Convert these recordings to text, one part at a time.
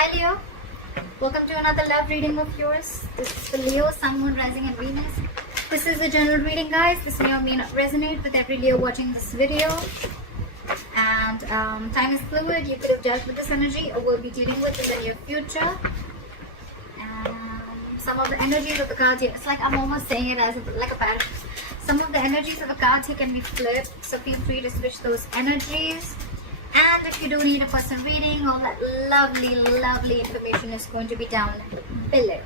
Hi Leo, welcome to another love reading of yours. This is for Leo, Sun, Moon, Rising and Venus. This is a general reading, guys. This may or may not resonate with every Leo watching this video. And time is fluid. You could have dealt with this energy or will be dealing with in the near future. Some of the energies of the cards here, it's like I'm almost saying it as like a pattern. Some of the energies of the cards here can be flipped, so feel free to switch those energies. And if you do need a personal reading, all that lovely information is going to be down below.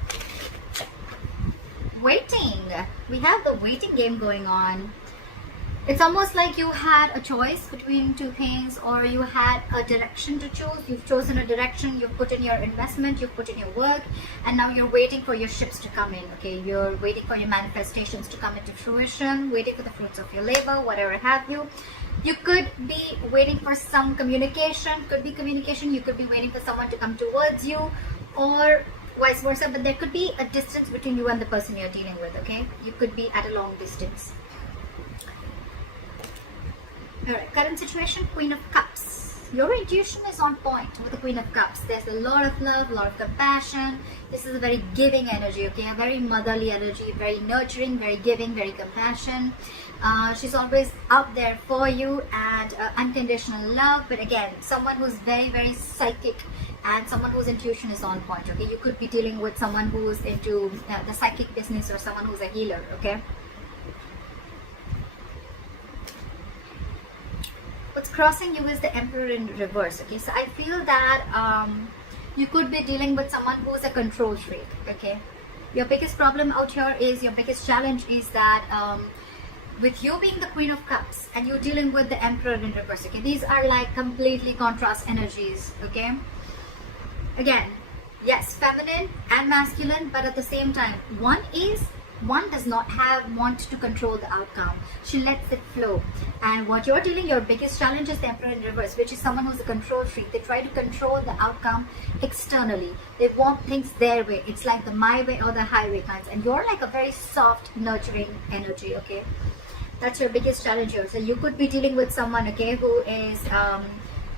Waiting. We have the waiting game going on. It's almost like you had a choice between two things, or you had a direction to choose. You've chosen a direction, you've put in your investment, you've put in your work, and now you're waiting for your ships to come in, okay? You're waiting for your manifestations to come into fruition, waiting for the fruits of your labor, whatever have you. You could be waiting for some communication, could be communication, you could be waiting for someone to come towards you, or vice versa, but there could be a distance between you and the person you're dealing with, okay? You could be at a long distance. Alright, current situation, Queen of Cups. Your intuition is on point with the Queen of Cups. There's a lot of love, a lot of compassion. This is a very giving energy, okay? A very motherly energy, very nurturing, very giving, very compassion. She's always out there for you, and unconditional love. But again, someone who's very psychic and someone whose intuition is on point, okay? You could be dealing with someone who's into the psychic business, or someone who's a healer, okay? What's crossing you is the Emperor in reverse, okay? So I feel that you could be dealing with someone who's a control freak, okay? Your biggest problem out here is, your biggest challenge is that with you being the Queen of Cups and you're dealing with the Emperor in reverse, okay? These are like completely contrast energies, okay? Again, yes, feminine and masculine, but at the same time, one does not want to control the outcome. She lets it flow. And what you're dealing, your biggest challenge is the Emperor in reverse, which is someone who's a control freak. They try to control the outcome externally. They want things their way. It's like the my way or the highway kinds. And you're like a very soft, nurturing energy, okay? That's your biggest challenge here. So you could be dealing with someone, okay, who is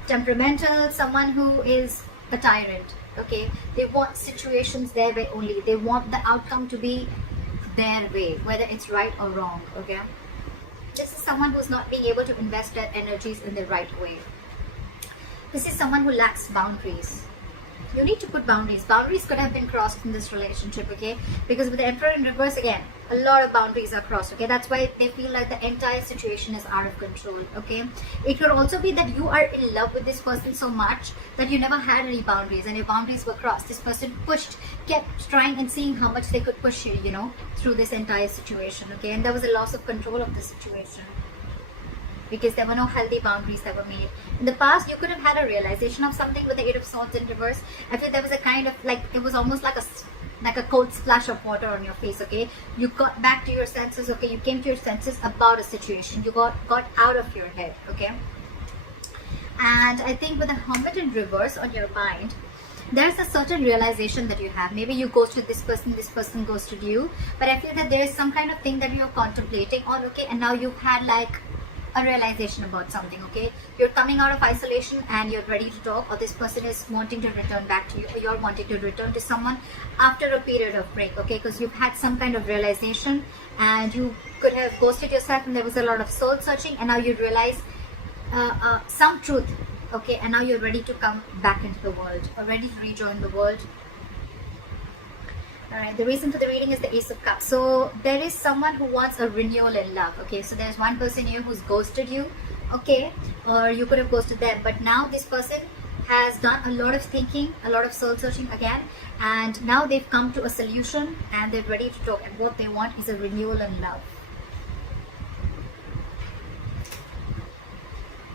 temperamental, someone who is a tyrant, okay? They want situations their way only. They want the outcome to be their way, whether it's right or wrong, okay? This is someone who's not being able to invest their energies in the right way. This is someone who lacks boundaries. You need to put boundaries. Boundaries could have been crossed in this relationship, okay? Because with the Emperor in reverse, again, a lot of boundaries are crossed, okay? That's why they feel like the entire situation is out of control, okay? It could also be that you are in love with this person so much that you never had any boundaries, and your boundaries were crossed. This person pushed, kept trying and seeing how much they could push you, you know, through this entire situation, okay? And there was a loss of control of the situation, because there were no healthy boundaries that were made. In the past, you could have had a realization of something with the Eight of Swords in reverse. I feel there was a kind of like, it was almost like a cold splash of water on your face, okay? You got back to your senses, okay? You came to your senses about a situation. You got out of your head, okay? And I think with the Hermit in reverse on your mind, there's a certain realization that you have. Maybe you ghosted this person ghosted you. But I feel that there is some kind of thing that you're contemplating on, okay? And now you've had like a realization about something, okay? You're coming out of isolation and you're ready to talk, or this person is wanting to return back to you, or you're wanting to return to someone after a period of break, okay? Because you've had some kind of realization, and you could have ghosted yourself, and there was a lot of soul searching, and now you realize some truth, okay? And now you're ready to come back into the world, or ready to rejoin the world. Alright, the reason for the reading is the Ace of Cups. So there is someone who wants a renewal in love, okay? So there's one person here who's ghosted you, okay? Or you could have ghosted them, but now this person has done a lot of thinking, a lot of soul searching again, and now they've come to a solution and they're ready to talk, and what they want is a renewal in love.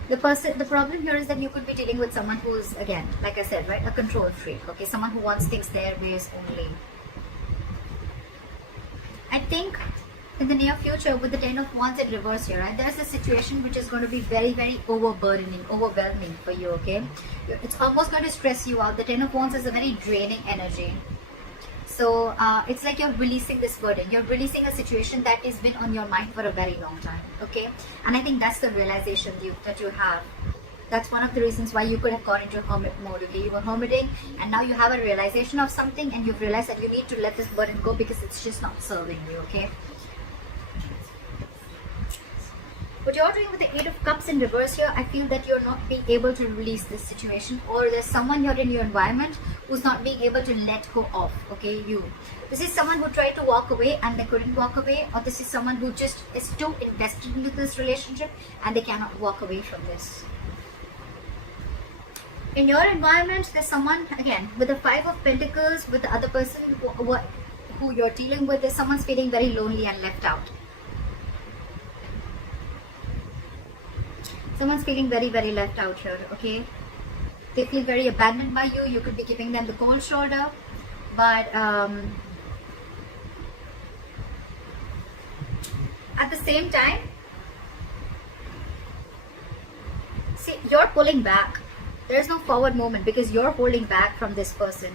The problem here is that you could be dealing with someone who's, again, like I said, right, a control freak, okay? Someone who wants things their ways only. I think in the near future, with the Ten of Wands in reverse here, right, there's a situation which is going to be very overwhelming for you, okay? It's almost going to stress you out. The Ten of Wands is a very draining energy. So it's like you're releasing this burden. You're releasing a situation that has been on your mind for a very long time, okay? And I think that's the realization that you have. That's one of the reasons why you could have gone into hermit mode. Okay, you were hermiting, and now you have a realization of something, and you've realized that you need to let this burden go because it's just not serving you. Okay. What you're doing with the Eight of Cups in reverse here, I feel that you're not being able to release this situation, or there's someone you're in your environment who's not being able to let go of, okay, you. This is someone who tried to walk away and they couldn't walk away, or this is someone who just is too invested into this relationship and they cannot walk away from this. In your environment, there's someone, again, with the Five of Pentacles, with the other person who you're dealing with, there's someone's feeling very lonely and left out. Someone's feeling very, very left out here, okay? They feel very abandoned by you. You could be giving them the cold shoulder. But at the same time, see, you're pulling back. There's no forward movement because you're holding back from this person.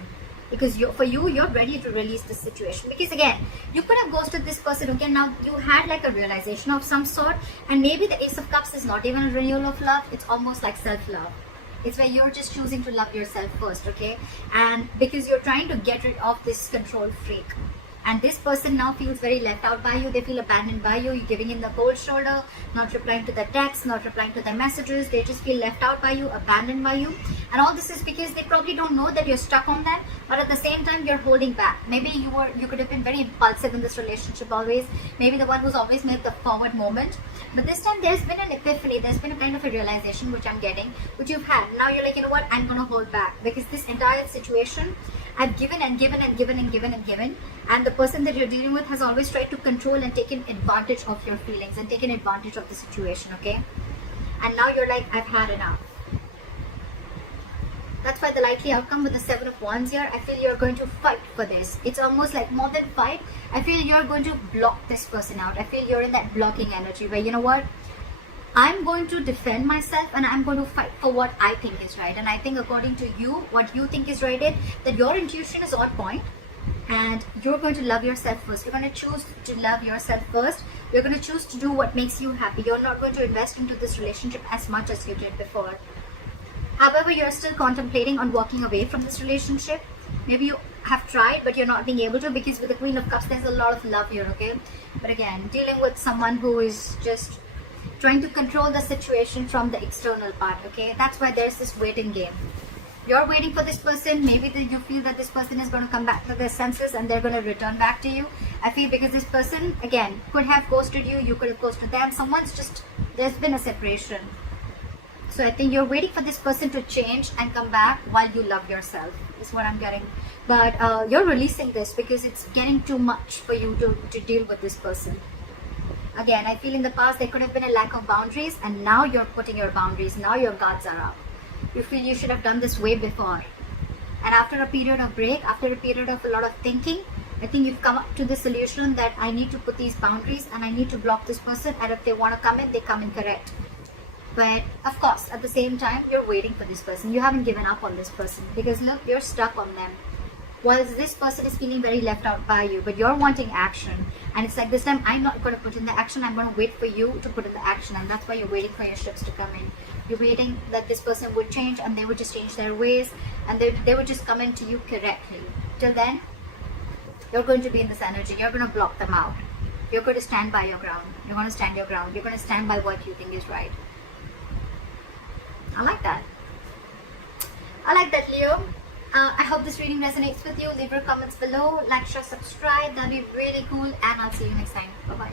Because you're ready to release this situation. Because again, you could have ghosted this person. Okay, now you had like a realization of some sort, and maybe the Ace of Cups is not even a renewal of love. It's almost like self-love. It's where you're just choosing to love yourself first, okay? And because you're trying to get rid of this control freak. And this person now feels very left out by you. They feel abandoned by you. You're giving in the cold shoulder, not replying to the texts, not replying to the messages. They just feel left out by you, abandoned by you. And all this is because they probably don't know that you're stuck on them. But at the same time, you're holding back. Maybe you could have been very impulsive in this relationship always. Maybe the one who's always made the forward moment. But this time, there's been an epiphany. There's been a kind of a realization, which I'm getting, which you've had. Now you're like, you know what? I'm going to hold back. Because this entire situation, I've given and given and given and given and given, and the person that you're dealing with has always tried to control and taken advantage of your feelings and taken advantage of the situation, okay? And now you're like, I've had enough. That's why the likely outcome with the Seven of Wands here, I feel you're going to fight for this. It's almost like more than fight. I feel you're going to block this person out. I feel you're in that blocking energy where, you know what? I'm going to defend myself and I'm going to fight for what I think is right. And I think according to you, what you think is right is that your intuition is on point and you're going to love yourself first. You're going to choose to love yourself first. You're going to choose to do what makes you happy. You're not going to invest into this relationship as much as you did before. However, you're still contemplating on walking away from this relationship. Maybe you have tried, but you're not being able to because with the Queen of Cups, there's a lot of love here, okay? But again, dealing with someone who is just trying to control the situation from the external part, okay? That's why there's this waiting game. You're waiting for this person. Maybe you feel that this person is going to come back to their senses and they're going to return back to you. I feel because this person, again, could have ghosted you. You could have ghosted them. There's been a separation. So I think you're waiting for this person to change and come back while you love yourself, is what I'm getting. But you're releasing this because it's getting too much for you to deal with this person. Again, I feel in the past there could have been a lack of boundaries, and now you're putting your boundaries. Now your guards are up. You feel you should have done this way before. And after a period of break, after a period of a lot of thinking, I think you've come up to the solution that I need to put these boundaries and I need to block this person, and if they want to come in, they come in correct. But of course, at the same time, you're waiting for this person. You haven't given up on this person because look, you're stuck on them. Whilst this person is feeling very left out by you, but you're wanting action. And it's like this time, I'm not going to put in the action. I'm going to wait for you to put in the action. And that's why you're waiting for your ships to come in. You're waiting that this person would change and they would just change their ways. And they would just come into you correctly. Till then, you're going to be in this energy. You're going to block them out. You're going to stand by your ground. You're going to stand your ground. You're going to stand by what you think is right. I like that. I like that, Leo. I hope this reading resonates with you. Leave your comments below. Like, share, subscribe. That'll be really cool. And I'll see you next time. Bye-bye.